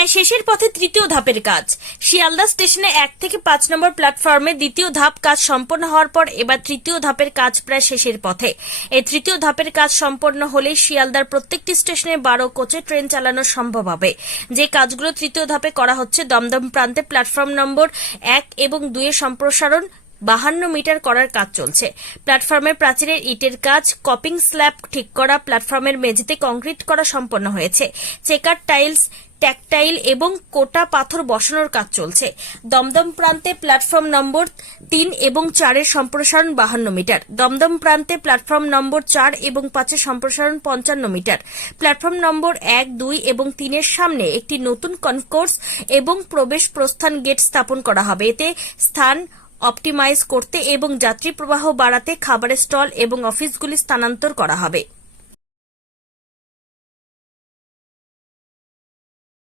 প্রায় শেষের পথে তৃতীয় ধাপের কাজ। শিয়ালদা স্টেশনে 1 থেকে 5 নম্বর প্ল্যাটফর্মে দ্বিতীয় ধাপ কাজ সম্পন্ন হওয়ার পর এবার তৃতীয় ধাপের কাজ প্রায় শেষের পথে। এই তৃতীয় ধাপের কাজ সম্পন্ন হলেই শিয়ালদার প্রত্যেকটি স্টেশনে 12 কোচে ট্রেন চালানো সম্ভব হবে। যে কাজগুলো তৃতীয় ধাপে করা হচ্ছে, দমদম প্রান্তে প্ল্যাটফর্ম নম্বর 1 এবং 2 এর সম্প্রসারণ 52 মিটার করার কাজ চলছে। প্ল্যাটফর্মের প্রাচীরের ইটের কাজ, কপিং স্ল্যাব ঠিক করা, প্ল্যাটফর্মের মেঝেতে কংক্রিট করা সম্পন্ন হয়েছে। চেকার টাইলস, ট্যাকটাইল এবং কোটা পাথর বসানোর কাজ চলছে। দমদম প্রান্তে প্ল্যাটফর্ম নম্বর 3 এবং 4 এর সম্প্রসারণ 52 মিটার। দমদম প্রান্তে প্ল্যাটফর্ম নম্বর 4 এবং 5 এর সম্প্রসারণ 55 মিটার। প্ল্যাটফর্ম নম্বর 1, 2 এবং 3 এর সামনে একটি নতুন কনকোর্স এবং প্রবেশ প্রস্থান গেট স্থাপন করা হবে। এতে স্থান অপটিমাইজ করতে এবং যাত্রী প্রবাহ বাড়াতে খাবারের স্টল এবং অফিসগুলি স্থানান্তর করা হবে।